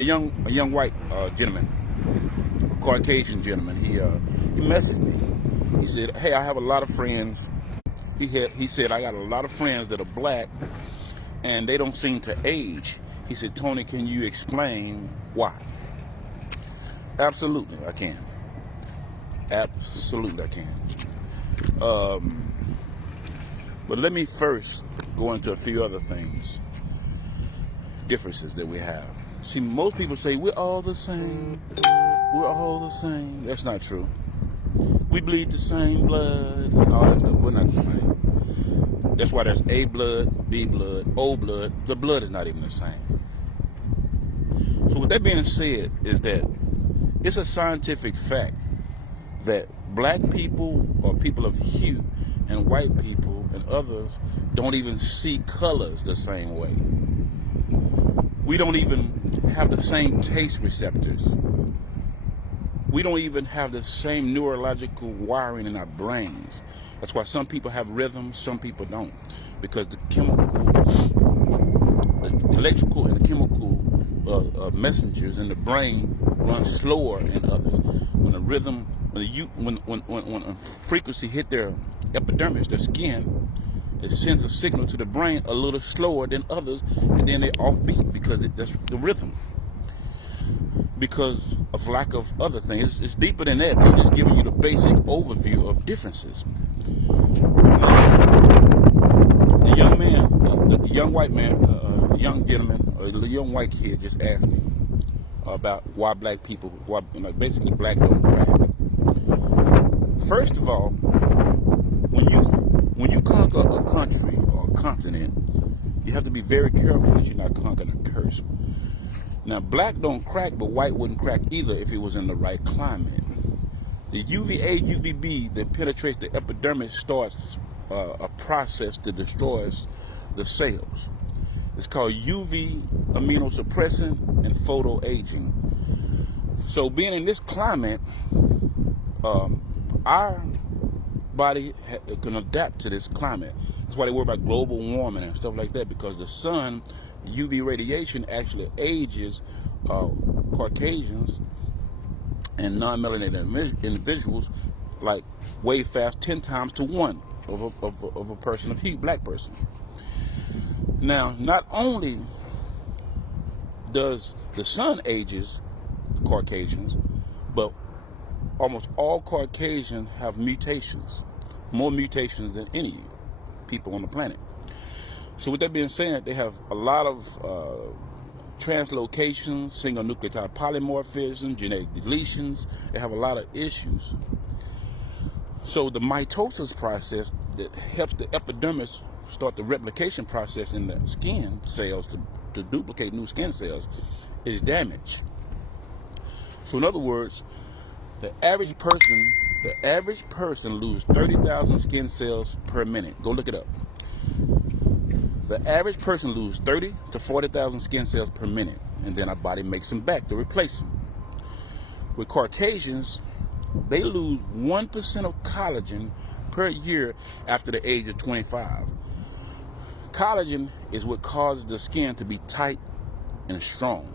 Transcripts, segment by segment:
A young white gentleman, a Caucasian gentleman. He messaged me. He said, "Hey, I have a lot of friends." He said, "I got a lot of friends that are black, and they don't seem to age." He said, "Tony, can you explain why?" Absolutely, I can. Absolutely, I can. But let me first go into a few other things, differences that we have. See, most people say we're all the same. We're all the same. That's not true. We bleed the same blood and all that stuff. We're not the same. That's why there's A blood, B blood, O blood. The blood is not even the same. So with that being said, is that it's a scientific fact that black people or people of hue and white people and others don't even see colors the same way. We don't even have the same taste receptors. We don't even have the same neurological wiring in our brains. That's why some people have rhythm, some people don't. Because the electrical and the chemical messengers in the brain run slower than others. When the rhythm, when a frequency hit their epidermis, their skin, it sends a signal to the brain a little slower than others, and then they offbeat because that's the rhythm. Because of lack of other things. It's deeper than that. I'm just giving you the basic overview of differences. The young man, the young white man, young gentleman, or the young white kid just asked me about why black people, basically black don't crack. First of all, when you conquer a country or a continent, you have to be very careful that you're not conquering a curse. Now, black don't crack, but white wouldn't crack either if it was in the right climate. The UVA, UVB that penetrates the epidermis starts a process that destroys the cells. It's called UV immunosuppressant and photoaging. So being in this climate, our body can adapt to this climate. That's why they worry about global warming and stuff like that, because the sun, UV radiation actually ages Caucasians and non-melanated individuals like way fast, 10 times to 1 of a person of hue, black person. Now, not only does the sun ages Caucasians, but almost all Caucasians have mutations, more mutations than any people on the planet. So with that being said, they have a lot of translocations, single nucleotide polymorphism, genetic deletions. They have a lot of issues. So the mitosis process that helps the epidermis start the replication process in the skin cells to duplicate new skin cells is damaged. So in other words, the average person loses 30,000 skin cells per minute. Go look it up. The average person loses 30 to 40,000 skin cells per minute, and then our body makes them back to replace them. With Caucasians, they lose 1% of collagen per year after the age of 25. Collagen is what causes the skin to be tight and strong.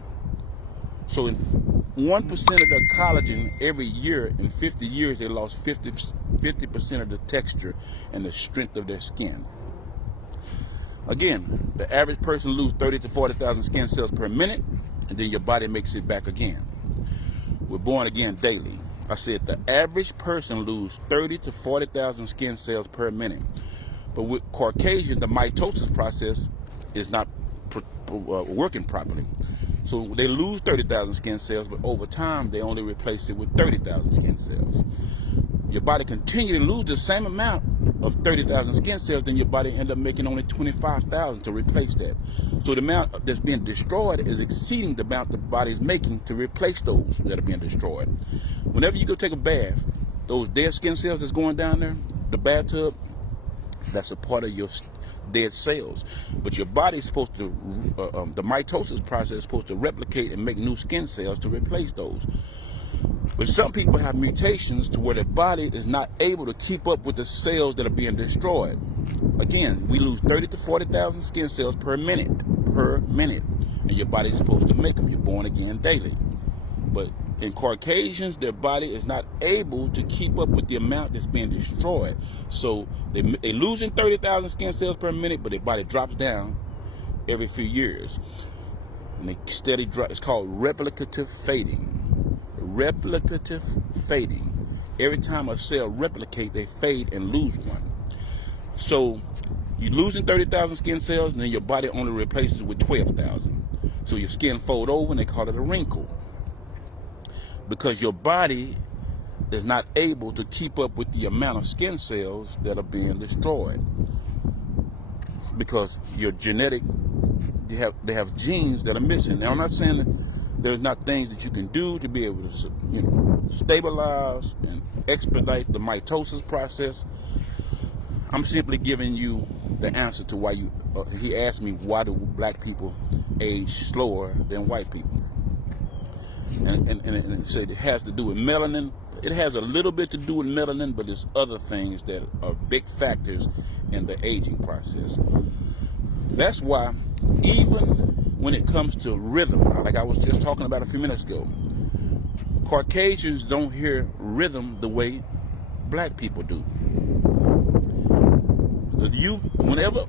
So in 1% of the collagen every year, in 50 years, they lost 50% of the texture and the strength of their skin. Again, the average person loses 30 to 40,000 skin cells per minute, and then your body makes it back again. We're born again daily. I said the average person loses 30 to 40,000 skin cells per minute. But with Caucasians, the mitosis process is not working properly. So they lose 30,000 skin cells, but over time, they only replace it with 30,000 skin cells. Your body continues to lose the same amount of 30,000 skin cells, then your body ends up making only 25,000 to replace that. So the amount that's being destroyed is exceeding the amount the body is making to replace those that are being destroyed. Whenever you go take a bath, those dead skin cells that's going down there, the bathtub, that's a part of your dead cells. But your body is supposed to, the mitosis process is supposed to replicate and make new skin cells to replace those. But some people have mutations to where their body is not able to keep up with the cells that are being destroyed. Again, we lose 30 to 40,000 skin cells per minute. and your body's supposed to make them. You're born again daily. But in Caucasians, their body is not able to keep up with the amount that's being destroyed. So they're losing 30,000 skin cells per minute, but their body drops down every few years. And they steady drop. It's called replicative fading. Replicative fading. Every time a cell replicate, they fade and lose one. So you're losing 30,000 skin cells, and then your body only replaces it with 12,000. So your skin fold over, and they call it a wrinkle. Because your body is not able to keep up with the amount of skin cells that are being destroyed. Because your genetic, they have genes that are missing. Now, I'm not saying that there's not things that you can do to be able to, stabilize and expedite the mitosis process. I'm simply giving you the answer to why you. He asked me, why do black people age slower than white people? And it said it has to do with melanin. It has a little bit to do with melanin, but there's other things that are big factors in the aging process. That's why even when it comes to rhythm, like I was just talking about a few minutes ago, Caucasians don't hear rhythm the way black people do. Whenever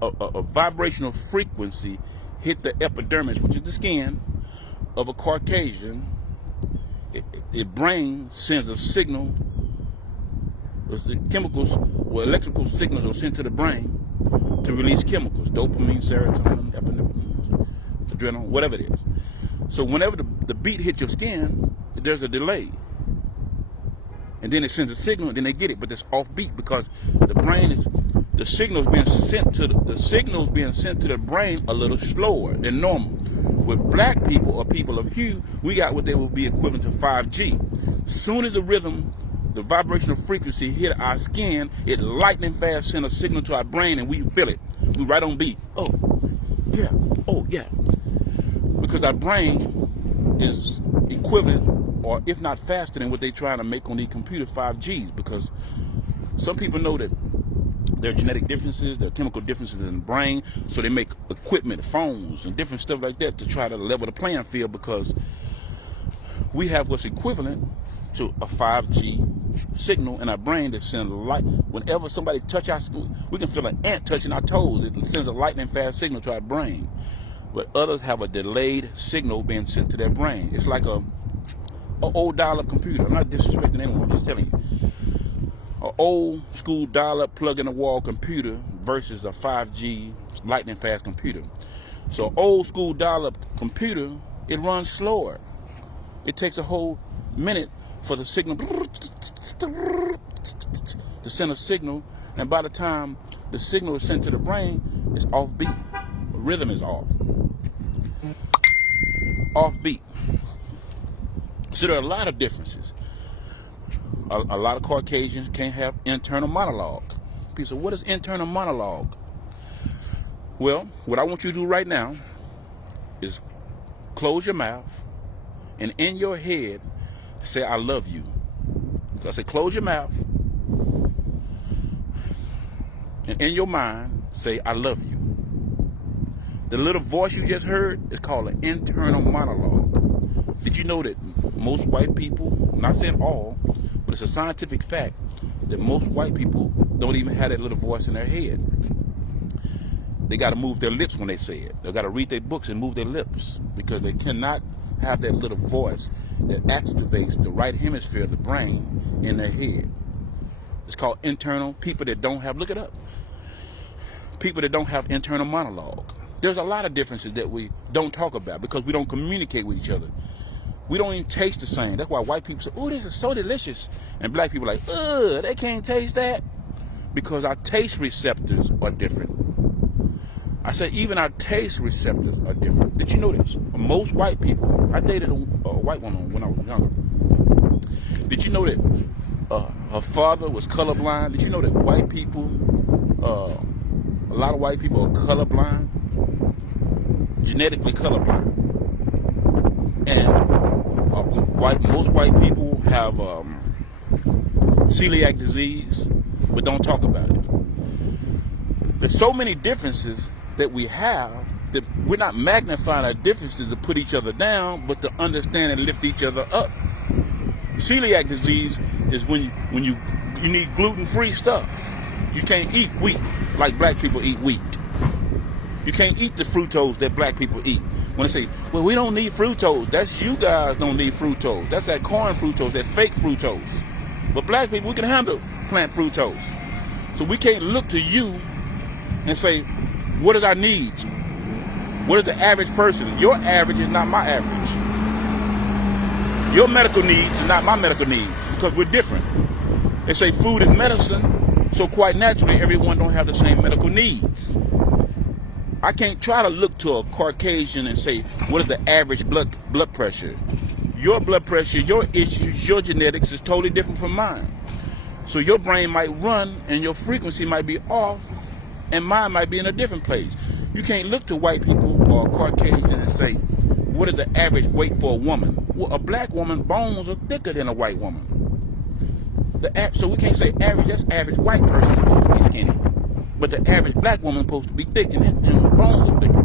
a vibrational frequency hit the epidermis, which is the skin of a Caucasian, the brain sends a signal. The chemicals or electrical signals are sent to the brain to release chemicals: dopamine, serotonin, epinephrine, adrenaline, whatever it is. So whenever the beat hits your skin, there's a delay, and then it sends a signal, and then they get it, but it's off beat because the brain is. The signals being sent to the brain a little slower than normal. With black people or people of hue, we got what they would be equivalent to 5G. Soon as the rhythm, the vibrational frequency hit our skin, it lightning fast send a signal to our brain, and we feel it. We right on beat. Oh yeah. Because our brain is equivalent, or if not faster than what they're trying to make on these computer 5Gs. Because some people know that there are genetic differences, there are chemical differences in the brain, so they make equipment, phones, and different stuff like that to try to level the playing field, because we have what's equivalent to a 5G signal in our brain that sends light. Whenever somebody touch our skin, we can feel an ant touching our toes. It sends a lightning fast signal to our brain. But others have a delayed signal being sent to their brain. It's like an old dial-up computer. I'm not disrespecting anyone, I'm just telling you. An old school dial-up plug-in-the-wall computer versus a 5G lightning fast computer. So old school dial-up computer, it runs slower. It takes a whole minute for the signal to send a signal, and by the time the signal is sent to the brain, it's off beat. The rhythm is off. Off beat. So there are a lot of differences. A lot of Caucasians can't have internal monologue. People say, what is internal monologue? Well, what I want you to do right now is close your mouth and in your head say, I love you. So I say, close your mouth and in your mind say, I love you. The little voice you just heard is called an internal monologue. Did you know that most white people, I'm not saying all, but it's a scientific fact that most white people don't even have that little voice in their head. They got to move their lips when they say it. They got to read their books and move their lips, because they cannot have that little voice that activates the right hemisphere of the brain in their head. It's called internal. People that don't have, look it up. People that don't have internal monologue. There's a lot of differences that we don't talk about because we don't communicate with each other. We don't even taste the same. That's why white people say, oh, this is so delicious. And black people are like, ugh, they can't taste that. Because our taste receptors are different. I said even our taste receptors are different. Did you know this? Most white people, I dated a white woman when I was younger. Did you know that her father was colorblind? Did you know that white people, a lot of white people are colorblind? Genetically colorblind. And most white people have celiac disease, but don't talk about it. There's so many differences that we have, we're not magnifying our differences to put each other down, but to understand and lift each other up. Celiac disease is when you need gluten-free stuff. You can't eat wheat like black people eat wheat. You can't eat the fructose that black people eat. When they say, well, we don't need fructose, that's you guys don't need fructose. That's that corn fructose, that fake fructose. But black people, we can handle plant fructose. So we can't look to you and say, what is our needs? What is the average person? Your average is not my average. Your medical needs is not my medical needs, because we're different. They say food is medicine, so quite naturally everyone don't have the same medical needs. I can't try to look to a Caucasian and say, what is the average blood pressure? Your blood pressure, your issues, your genetics is totally different from mine. So your brain might run and your frequency might be off and mine might be in a different place. You can't look to white people or Caucasian and say, what is the average weight for a woman? Well, a black woman's bones are thicker than a white woman. So we can't say average, that's average white person supposed to be skinny. But the average black woman supposed to be thick and her bones are thicker.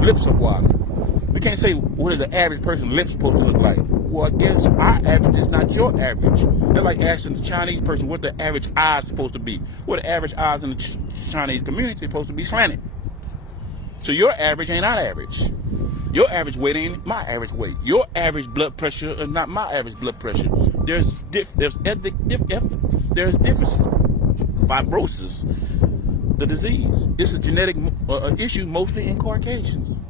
Lips are wider. We can't say, what is the average person's lips supposed to look like? Well, I guess our average is not your average. They're like asking the Chinese person what the average eyes supposed to be. Well, the average eyes in the Chinese community are supposed to be slanted. So your average ain't our average. Your average weight ain't my average weight. Your average blood pressure is not my average blood pressure. There's differences. Fibrosis, the disease. It's a genetic issue mostly in Caucasians.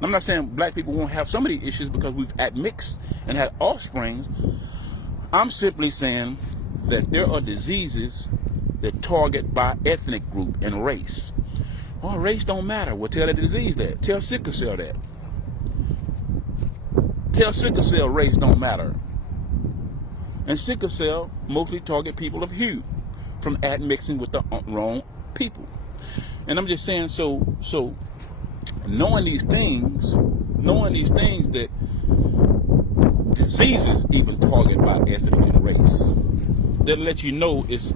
I'm not saying black people won't have some of the issues because we've admixed and had offsprings. I'm simply saying that there are diseases that target by ethnic group and race. Oh, race don't matter. Well, tell that disease that. Tell sickle cell that. Tell sickle cell race don't matter. And sickle cell mostly target people of hue from admixing with the wrong people. And I'm just saying, so knowing these things that diseases even target by ethnic and race, that'll let you know there's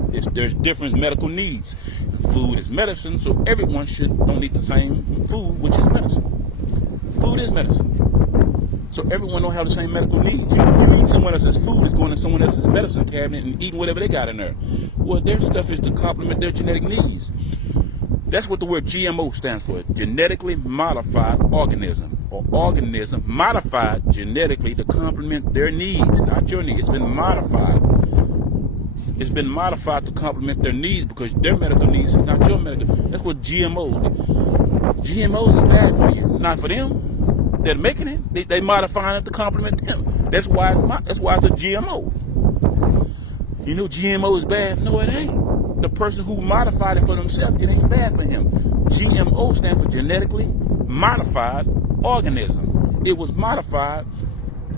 different medical needs. Food is medicine, so everyone don't eat the same food, which is medicine. Food is medicine. So everyone don't have the same medical needs. You eat someone else's food, it's going in someone else's medicine cabinet and eating whatever they got in there. Well, their stuff is to complement their genetic needs. That's what the word GMO stands for, genetically modified organism, or organism modified genetically to complement their needs, not your needs. It's been modified. It's been modified to complement their needs because their medical needs is not your medical. That's what GMO. GMO is bad for you, not for them. They're making it. They modifying it to complement them. That's why it's a GMO. You know GMO is bad? No, it ain't. The person who modified it for themselves, it ain't bad for him. GMO stands for genetically modified organism. It was modified.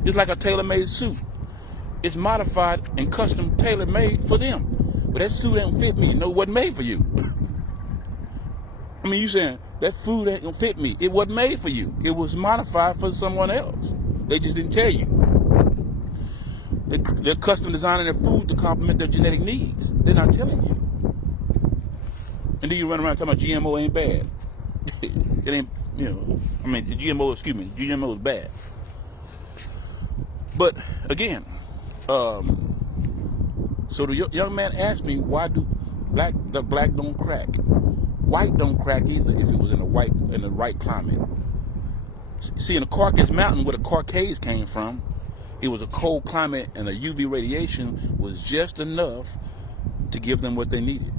It's like a tailor-made suit. It's modified and custom tailor-made for them. But that suit ain't fit me. No, it wasn't made for you. I mean, you saying that food ain't fit me. It wasn't made for you. It was modified for someone else. They just didn't tell you. They're custom designing their food to complement their genetic needs. They're not telling you. And then you run around talking about GMO ain't bad. It ain't, GMO is bad. But again, so the young man asked me, why do the black don't crack? White don't crack either if it was in the right climate. See, in the Caucasus Mountain where the Caucasians came from, it was a cold climate and the UV radiation was just enough to give them what they needed.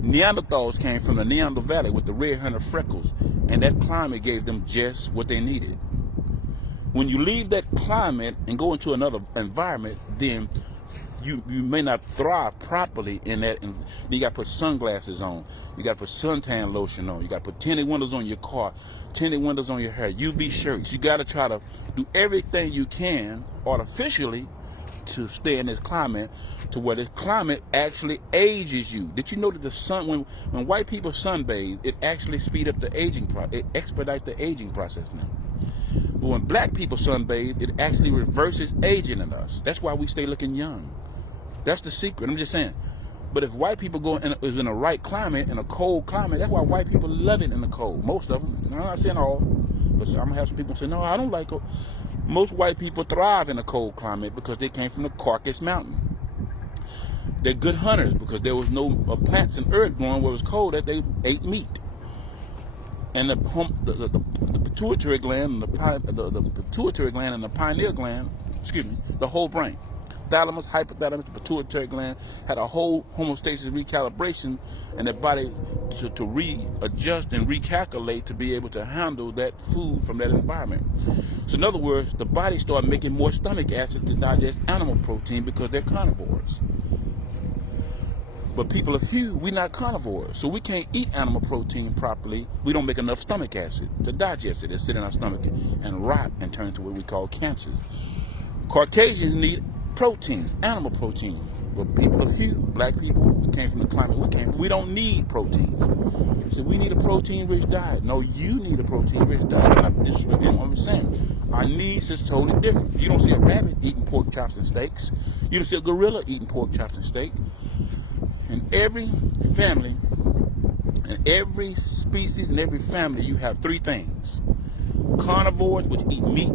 Neanderthals came from the Neanderthal Valley with the red-hunter freckles, and that climate gave them just what they needed. When you leave that climate and go into another environment, then you may not thrive properly in that. You got to put sunglasses on. You got to put suntan lotion on. You got to put tinted windows on your car, tinted windows on your hair, UV shirts. You got to try to do everything you can artificially to stay in this climate, to where this climate actually ages you. Did you know that the sun, when white people sunbathe, it actually speeds up the aging process. It expedites the aging process now. But when black people sunbathe, it actually reverses aging in us. That's why we stay looking young. That's the secret. I'm just saying, But if white people is in a right climate, in a cold climate, that's why white people love it in the cold. Most of them. I'm not saying all, but I'm gonna have some people say, no, I don't like it. Most white people thrive in a cold climate because they came from the Caucasus Mountain. They're good hunters because there was no plants and herbs growing where it was cold that they ate meat. And the pituitary gland, the pituitary gland and the pineal gland, the whole brain, thalamus, hypothalamus, the pituitary gland had a whole homeostasis recalibration, and the body to readjust and recalculate to be able to handle that food from that environment. So in other words, the body started making more stomach acid to digest animal protein because they're carnivores. But people of hue, we're not carnivores, so we can't eat animal protein properly. We don't make enough stomach acid to digest it. It sits in our stomach and rot and turn into what we call cancers. Caucasians need proteins, animal protein. But people of hue, black people, we came from the climate we don't need proteins. So we need a protein-rich diet. No, you need a protein-rich diet. I'm not disrespecting what I'm saying. Our needs is totally different. You don't see a rabbit eating pork chops and steaks. You don't see a gorilla eating pork chops and steak. In every family, in every species, in every family, you have three things. Carnivores, which eat meat.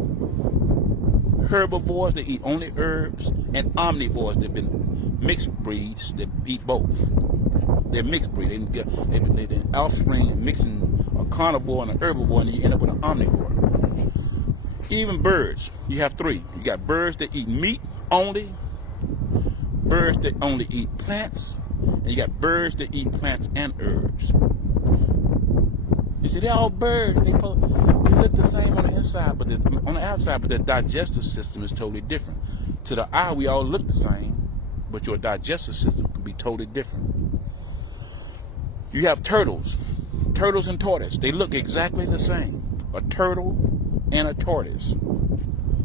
Herbivores, that eat only herbs. And omnivores, that have been mixed breeds, that eat both. They're mixed breed. They're offspring mixing a carnivore and an herbivore, and you end up with an omnivore. Even birds, you have three. You got birds that eat meat only. Birds that only eat plants. And you got birds that eat plants and herbs. You see, they're all birds. They look the same on the inside, but on the outside, but their digestive system is totally different. To the eye, we all look the same, but your digestive system can be totally different. You have turtles and tortoise. They look exactly the same. A turtle and a tortoise.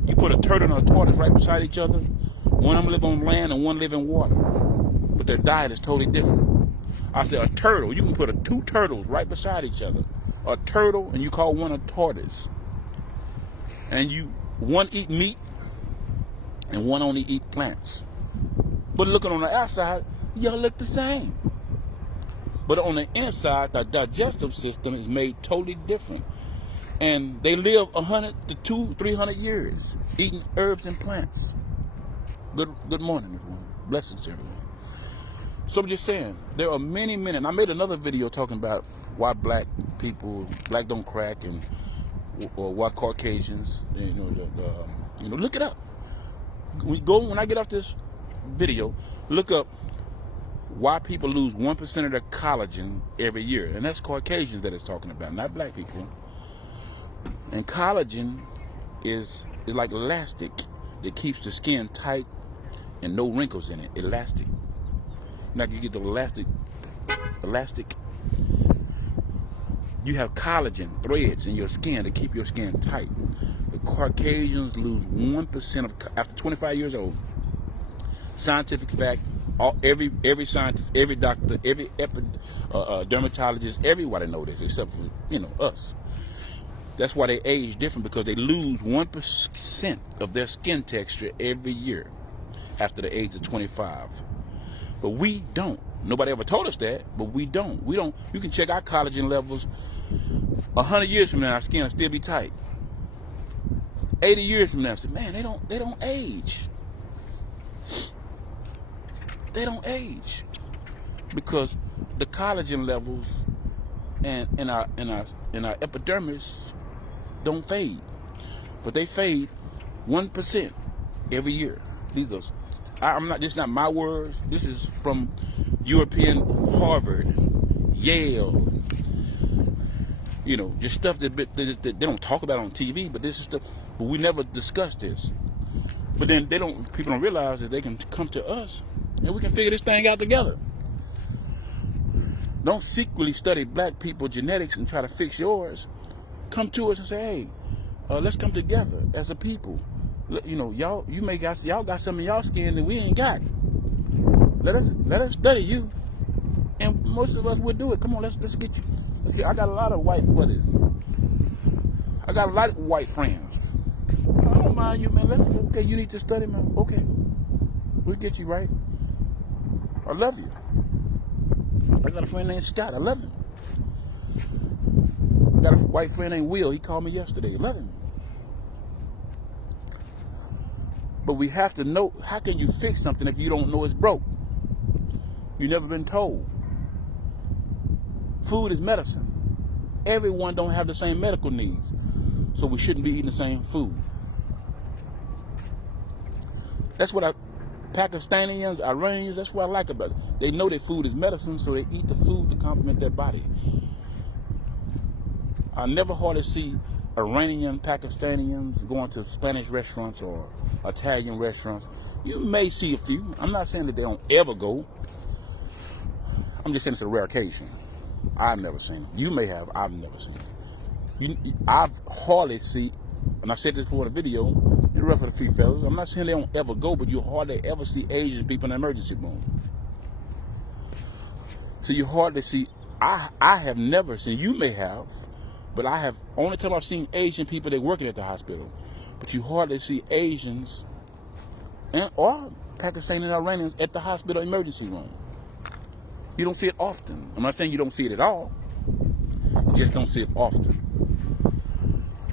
You put a turtle and a tortoise right beside each other. One of them live on land and one live in water. But their diet is totally different. I said a turtle, you can put two turtles right beside each other. A turtle, and you call one a tortoise. And one eat meat, and one only eat plants. But looking on the outside, y'all look the same. But on the inside, the digestive system is made totally different. And they live 100 to 200-300 years, eating herbs and plants. Good morning, everyone. Blessings to everyone. So I'm just saying, there are many, and I made another video talking about why black don't crack, or why Caucasians, look it up. When I get off this video, look up why people lose 1% of their collagen every year. And that's Caucasians that it's talking about, not black people. And collagen is like elastic that keeps the skin tight and no wrinkles in it. Elastic. Now you get the elastic. You have collagen threads in your skin to keep your skin tight. The Caucasians lose 1% after 25 years old. Scientific fact. Every scientist, every doctor, every dermatologist, everybody know this except for us. That's why they age different, because they lose 1% of their skin texture every year after the age of 25. But we don't. Nobody ever told us that, but we don't. You can check our collagen levels 100 years from now, our skin will still be tight. 80 years from now, say, man, they don't age. They don't age. Because the collagen levels and in our epidermis don't fade. But they fade 1% every year. This is not my words. This is from European Harvard, Yale. Just stuff that they don't talk about on TV, but this is stuff. But we never discuss this. But then people don't realize that they can come to us and we can figure this thing out together. Don't secretly study black people genetics and try to fix yours. Come to us and say, hey, let's come together as a people. Y'all got some of y'all skin that we ain't got. Let us study you, and most of us would do it. Come on, let's get you. I got a lot of white buddies. I got a lot of white friends. I don't mind you, man. Okay, you need to study, man. Okay, we'll get you right. I love you. I got a friend named Scott. I love him. I got a white friend named Will. He called me yesterday. I love him. But we have to know, how can you fix something if you don't know it's broke? You've never been told. Food is medicine. Everyone don't have the same medical needs. So we shouldn't be eating the same food. That's what Pakistanians, Iranians, that's what I like about it. They know that food is medicine, so they eat the food to complement their body. I never hardly see Iranian, Pakistanians going to Spanish restaurants or Italian restaurants. You may see a few. I'm not saying that they don't ever go. I'm just saying it's a rare occasion. I've never seen them. You may have. I've never seen them. I've hardly see, and I said this before in the video, in reference to the free fellas, I'm not saying they don't ever go, but you hardly ever see Asian people in the emergency room. So you hardly see, I have never seen, you may have, but I have, only time I've seen Asian people, they working at the hospital. But you hardly see Asians or Pakistani and Iranians at the hospital emergency room. You don't see it often. I'm not saying you don't see it at all. You just don't see it often.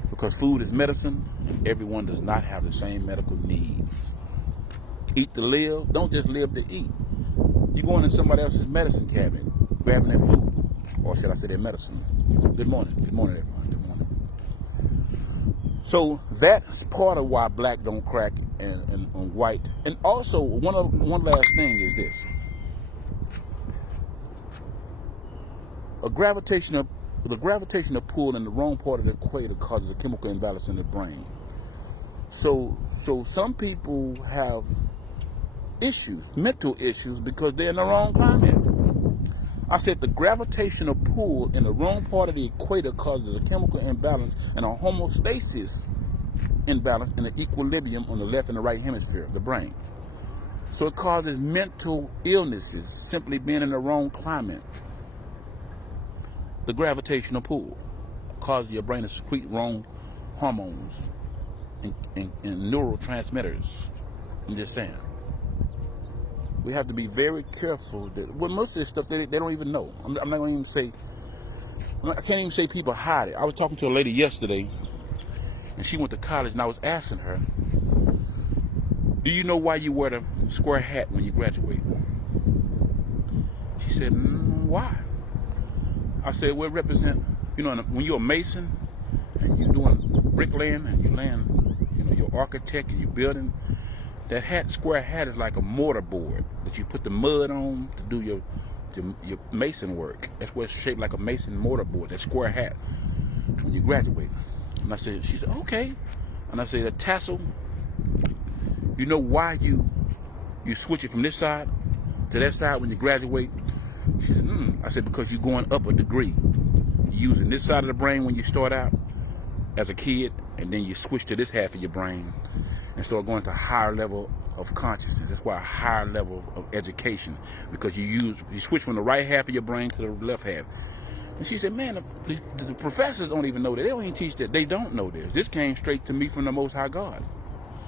Because food is medicine, and everyone does not have the same medical needs. Eat to live, don't just live to eat. You going in somebody else's medicine cabinet, grabbing their food, or should I say their medicine. Good morning everyone, good morning. So that's part of why black don't crack and white. And also, one last thing is this. The gravitational pull in the wrong part of the equator causes a chemical imbalance in the brain. So some people have issues, mental issues, because they're in the wrong climate. I said the gravitational pull in the wrong part of the equator causes a chemical imbalance and a homeostasis imbalance in the equilibrium on the left and the right hemisphere of the brain. So it causes mental illnesses simply being in the wrong climate. The gravitational pull causes your brain to secrete wrong hormones and neurotransmitters. I'm just saying. We have to be very careful. With most of this stuff, they don't even know. I'm not going to even say, I can't even say people hide it. I was talking to a lady yesterday, and she went to college, and I was asking her, do you know why you wear the square hat when you graduate? She said, why? I said, well, it represent, when you're a mason and you're doing bricklaying and you're laying, you're architect and you're building, that hat, square hat, is like a mortar board that you put the mud on to do your mason work. That's why it's shaped like a mason mortar board, that square hat, when you graduate. And I said, she said, okay. And I said, the tassel, you know why you switch it from this side to that side when you graduate? She said, I said, because you're going up a degree. You're using this side of the brain when you start out as a kid, and then you switch to this half of your brain and start going to a higher level of consciousness. That's why a higher level of education, because you switch from the right half of your brain to the left half. And she said, man, the professors don't even know that. They don't even teach that. They don't know this. This came straight to me from the Most High God.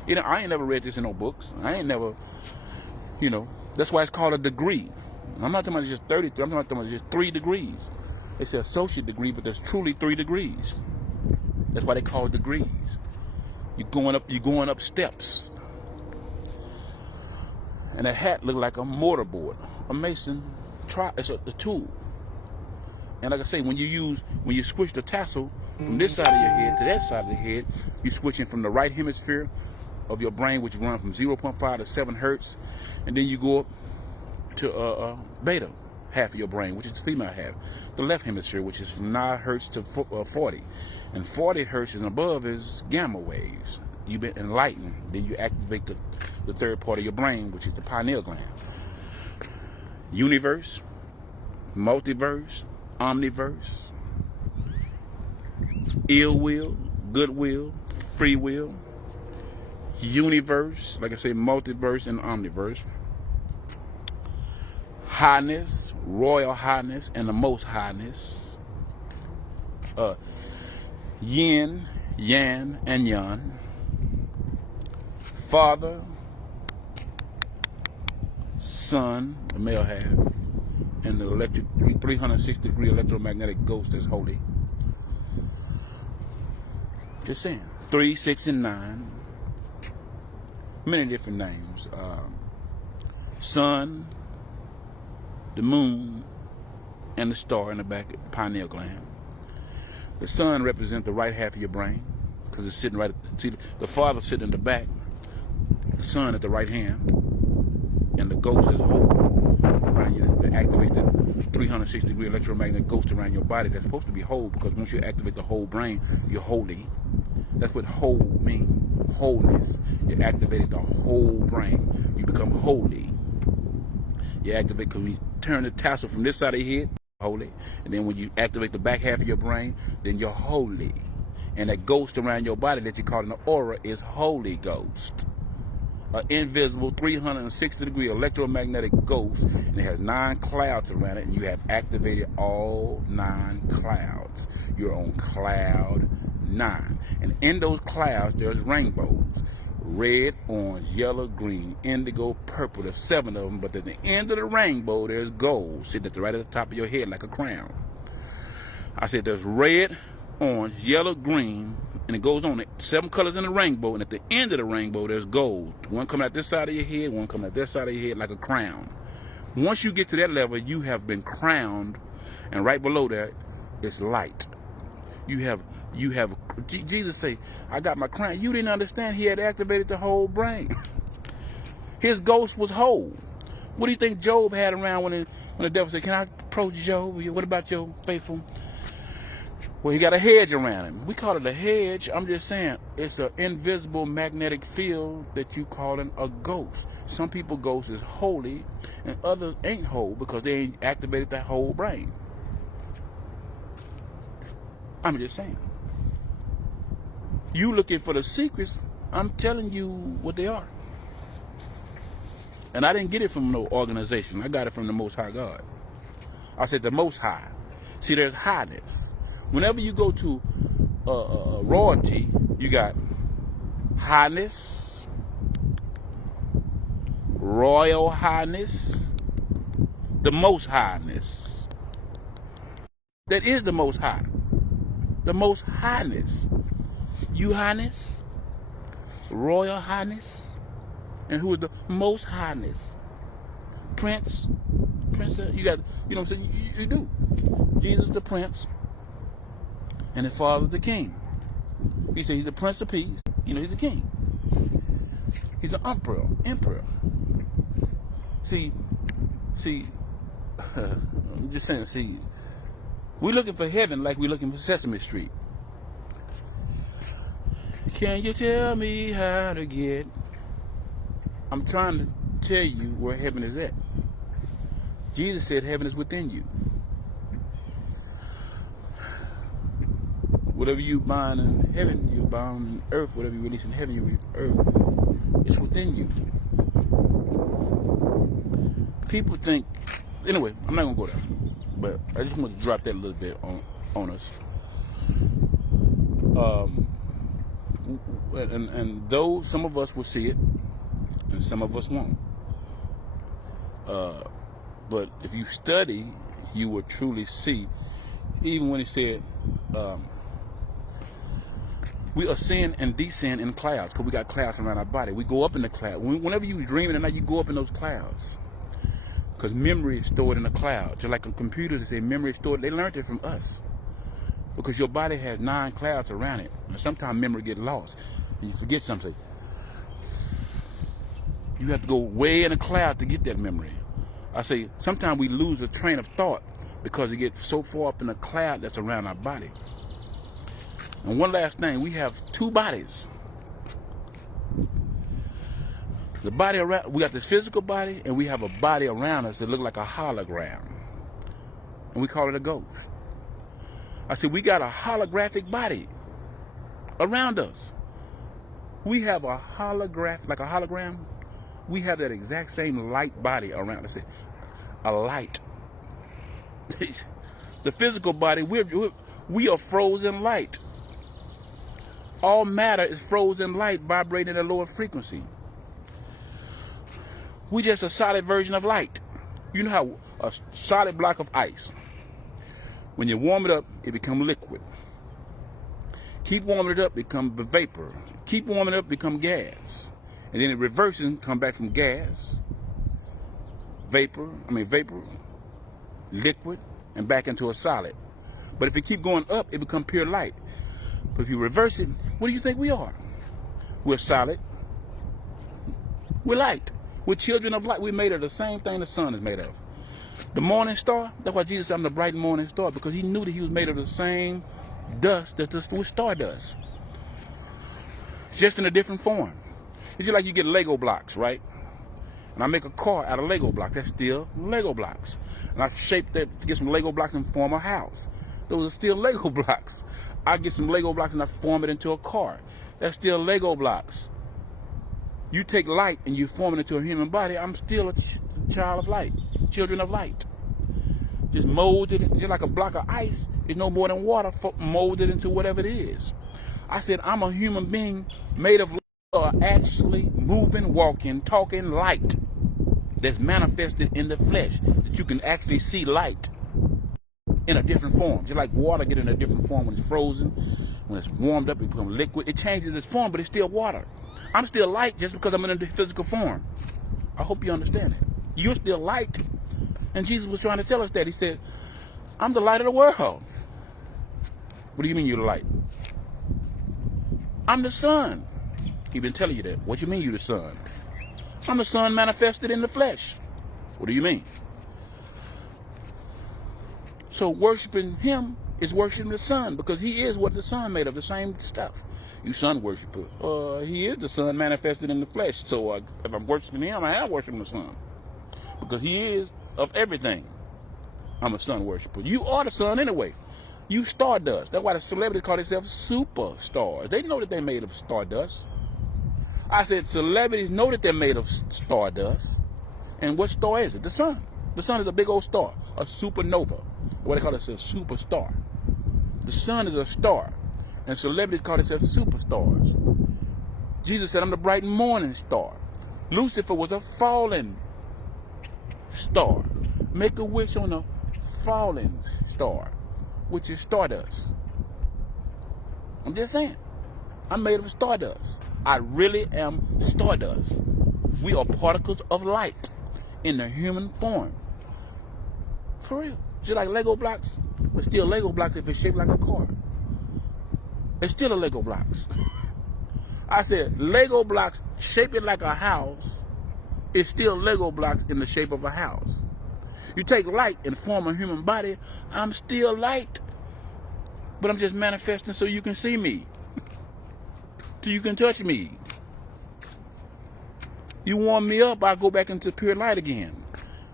I ain't never read this in no books. I ain't never, that's why it's called a degree. I'm not talking about just 33. I'm talking about just 3 degrees. They say associate degree, but there's truly 3 degrees. That's why they call it degrees. You're going up steps. And that hat looked like a mortar board. A mason, it's a tool. And like I say, when you switch the tassel from this side of your head to that side of the head, you're switching from the right hemisphere of your brain, which runs from 0.5 to 7 hertz, and then you go up to beta half of your brain, which is the female half. The left hemisphere, which is from 9 hertz to 40. And 40 hertz and above is gamma waves. You've been enlightened. Then you activate the third part of your brain, which is the pineal gland. Universe, multiverse, omniverse, ill will, goodwill, free will, universe, like I say, multiverse and omniverse, highness, royal highness, and the most highness, yin, yang, and yan, Father, sun, the male half, and the electric 360-degree electromagnetic ghost that's holy. Just saying. 3, 6, and 9. Many different names. Sun, the moon, and the star in the back, pineal gland. The sun represents the right half of your brain because it's sitting right. See, the father sitting in the back, the sun at the right hand, and the ghost is whole around you. To activate the 360-degree electromagnetic ghost around your body. That's supposed to be whole because once you activate the whole brain, you're holy. That's what whole means. Wholeness. You activate the whole brain. You become holy. You activate because we turn the tassel from this side of your head, holy. And then when you activate the back half of your brain, then you're holy. And that ghost around your body that you call an aura is Holy Ghost. An invisible 360-degree electromagnetic ghost, and it has 9 clouds around it, and you have activated all 9 clouds. You're on cloud 9. And in those clouds, there's rainbows. Red, orange, yellow, green, indigo, purple. There's 7 of them, but at the end of the rainbow, there's gold sitting right at the top of your head like a crown. I said there's red, orange, yellow, green, and it goes on. 7 colors in the rainbow, and at the end of the rainbow, there's gold. One coming out this side of your head, one coming out this side of your head like a crown. Once you get to that level, you have been crowned, and right below that is light. Jesus say, I got my crown. You didn't understand. He had activated the whole brain. His ghost was whole. What do you think Job had around when the devil said, can I approach Job? What about your faithful? Well, he got a hedge around him. We call it a hedge. I'm just saying it's an invisible magnetic field that you calling a ghost. Some people ghost is holy and others ain't whole because they ain't activated that whole brain. I'm just saying. You looking for the secrets, I'm telling you what they are. And I didn't get it from no organization. I got it from the Most High God. I said the Most High. See, there's highness. Whenever you go to royalty, you got highness, royal highness, the most highness. That is the most high. The most highness. You highness, royal highness, and who is the most highness? Prince, princess. You got, you know what I'm saying? You do. Jesus the prince, and his father's the king. He said he's the Prince of Peace. You know, he's a king. He's an emperor. See, I'm just saying, see, we're looking for heaven like we're looking for Sesame Street. Can you tell me how to get? I'm trying to tell you where heaven is at. Jesus said heaven is within you. Whatever you bind in heaven, you bound in earth. Whatever you release in heaven, you release in earth. It's within you. People think, anyway, I'm not going to go there. But I just want to drop that a little bit on us. And though some of us will see it, and some of us won't. But if you study, you will truly see. Even when he said, we ascend and descend in clouds, because we got clouds around our body. We go up in the cloud. Whenever you dreaming at night, you go up in those clouds. Because memory is stored in the cloud. Just like on computers, they say memory is stored. They learned it from us. Because your body has 9 clouds around it. And sometimes memory gets lost. And you forget something. You have to go way in a cloud to get that memory. I say, sometimes we lose a train of thought because we get so far up in a cloud that's around our body. And one last thing, we have 2 bodies. The body around, we got this physical body, and we have a body around us that look like a hologram. And we call it a ghost. I said, we got a holographic body around us. We have a holograph, like a hologram. We have that exact same light body around us. A light. The physical body, we are frozen light. All matter is frozen light vibrating at a lower frequency. We just a solid version of light. You know how a solid block of ice, when you warm it up, it becomes liquid. Keep warming it up, it becomes vapor. Keep warming it up, it becomes gas. And then it reverses and come back from gas, vapor, liquid, and back into a solid. But if it keep going up, it becomes pure light. But if you reverse it, what do you think we are? We're solid. We're light. We're children of light. We're made of the same thing the sun is made of. The morning star, that's why Jesus said, I'm the bright morning star, because he knew that he was made of the same dust that the star does. Just in a different form. It's just like you get Lego blocks, right? And I make a car out of Lego blocks. That's still Lego blocks. And I shape that to get some Lego blocks and form a house. Those are still Lego blocks. I get some Lego blocks and I form it into a car. That's still Lego blocks. You take light and you form it into a human body. I'm still a child of light, children of light. Just molded, just like a block of ice is no more than water molded into whatever it is. I said I'm a human being made of actually moving, walking, talking light that's manifested in the flesh, that you can actually see light in a different form. Just like water get in a different form when it's frozen, when it's warmed up, it becomes liquid. It changes its form, but it's still water. I'm still light just because I'm in a physical form. I hope you understand that. You're still light. And Jesus was trying to tell us that. He said, I'm the light of the world. What do you mean you're the light? I'm the sun. He's been telling you that. What do you mean you're the sun? I'm the sun manifested in the flesh. What do you mean? So worshiping him is worshiping the sun, because he is what the sun made of, the same stuff. You sun worshiper. He is the sun manifested in the flesh. So if I'm worshiping him, I am worshiping the sun, because he is of everything. I'm a sun worshiper. You are the sun anyway. You stardust. That's why the celebrities call themselves superstars. They know that they're made of stardust. I said celebrities know that they're made of stardust. And what star is it? The sun. The sun is a big old star, a supernova. What they call it, a superstar. The sun is a star, and celebrities call themselves superstars. Jesus said, I'm the bright morning star. Lucifer was a fallen star. Make a wish on a fallen star, which is stardust. I'm just saying, I'm made of stardust. I really am stardust. We are particles of light in the human form. For real. Just like Lego blocks, but still Lego blocks if it's shaped like a car. It's still a Lego blocks. I said Lego blocks shaped it like a house. It's still Lego blocks in the shape of a house. You take light and form a human body. I'm still light, but I'm just manifesting so you can see me, so you can touch me. You warm me up, I go back into pure light again,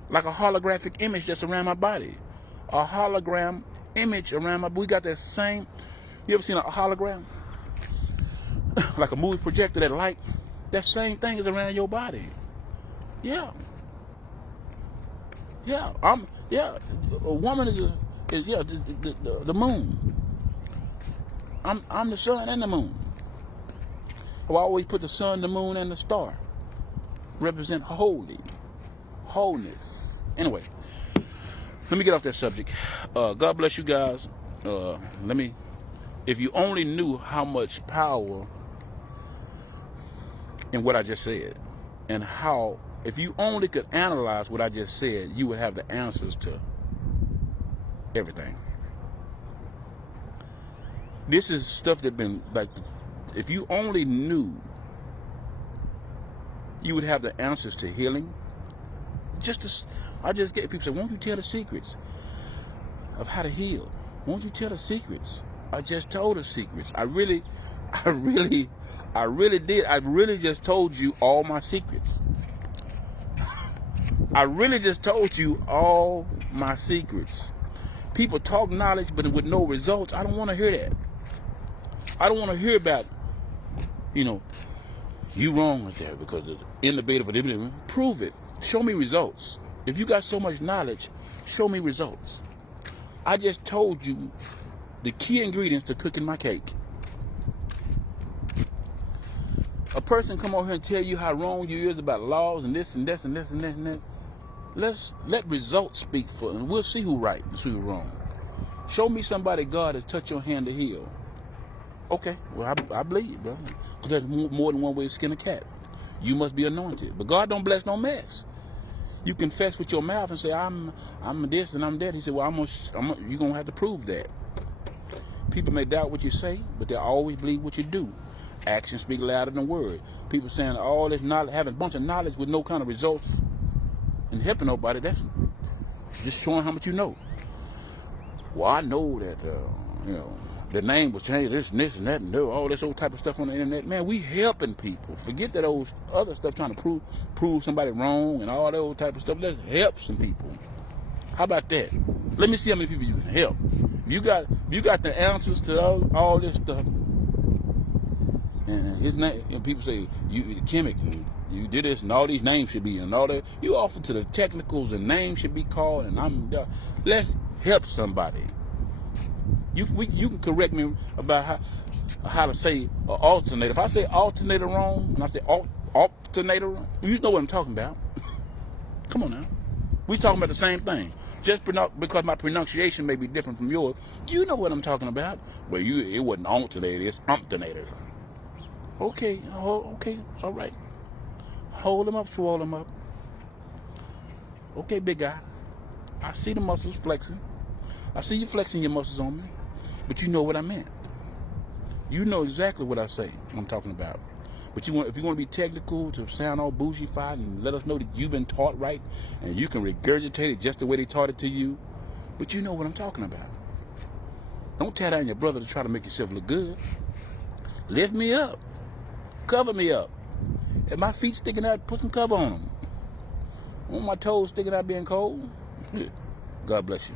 like a holographic image that's around my body. A hologram image around my body. We got that same. You ever seen a hologram? Like a movie projector, that light. That same thing is around your body. Yeah. Yeah. A woman is the moon. I'm the sun and the moon. I always put the sun, the moon, and the star. Represent wholeness. Anyway, let me get off that subject. God bless you guys. If you only knew how much power in what I just said, and how, if you only could analyze what I just said, you would have the answers to everything. This is stuff that been like, if you only knew, you would have the answers to healing. I just get people say, won't you tell the secrets of how to heal? Won't you tell the secrets? I just told the secrets. I really did. I really just told you all my secrets. I really just told you all my secrets. People talk knowledge, but with no results. I don't want to hear that. I don't want to hear about, you wrong with that because innovative. Prove it. Show me results. If you got so much knowledge, show me results. I just told you the key ingredients to cooking my cake. a person come over here and tell you how wrong you is about laws and this and this and this and this and that, let results speak for them. We'll see who right and who wrong. Show me somebody God has touched your hand to heal. Okay, well, I believe you, brother. Because there's more than one way to skin a cat. You must be anointed. But God don't bless no mess. You confess with your mouth and say, I'm this and I'm that. He said, well, you're going to have to prove that. People may doubt what you say, but they always believe what you do. Actions speak louder than words. People saying all this knowledge, having a bunch of knowledge with no kind of results and helping nobody, that's just showing how much you know. Well, I know that, the name was changed, this and that, and all this old type of stuff on the internet. Man, we helping people. Forget that old other stuff trying to prove somebody wrong and all that old type of stuff. Let's help some people. How about that? Let me see how many people you can help. You got the answers to all this stuff. And his name, and people say, you chemic, and you did this, and all these names should be, and all that. You offer to the technicals, and names should be called, and let's help somebody. You can correct me about how to say alternator. If I say alternator wrong, and I say alternator wrong, you know what I'm talking about. Come on now. We talking about the same thing. Just because my pronunciation may be different from yours, you know what I'm talking about. Well, it wasn't alternator, it's alternator. Okay, all right. Hold them up, swallow them up. Okay, big guy. I see the muscles flexing. I see you flexing your muscles on me. But you know what I meant. You know exactly what I say, what I'm talking about. But if you want to be technical, to sound all bougie-fied and let us know that you've been taught right and you can regurgitate it just the way they taught it to you, but you know what I'm talking about. Don't tear down your brother to try to make yourself look good. Lift me up. Cover me up. If my feet sticking out, put some cover on them. I want my toes sticking out being cold. God bless you.